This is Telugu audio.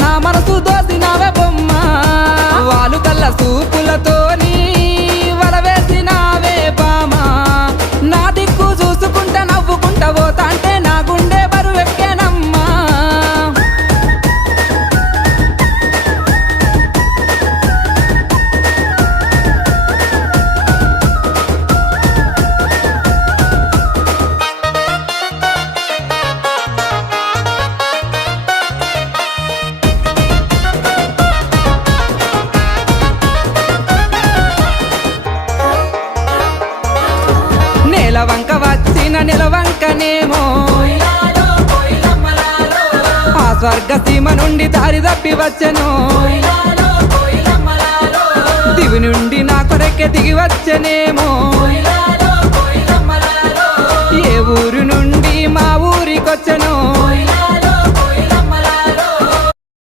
నా మనసు దోసినావే బొమ్మ వాలు కల్ల సూపులతోని వలవేసినావే బామ నా దిక్కు చూసుకుంటా నవ్వుకుంటా పోతా అంటే నా గుండె బరువెక్కేనమ్మా నెలవంక వచ్చిన నిలవంకనేమో ఆ స్వర్గ సీమ నుండి దారి తప్పి వచ్చెను దివి నుండి నా కొరకే దిగి వచ్చెనేమో ఏ ఊరు నుండి మా ఊరికొచ్చెను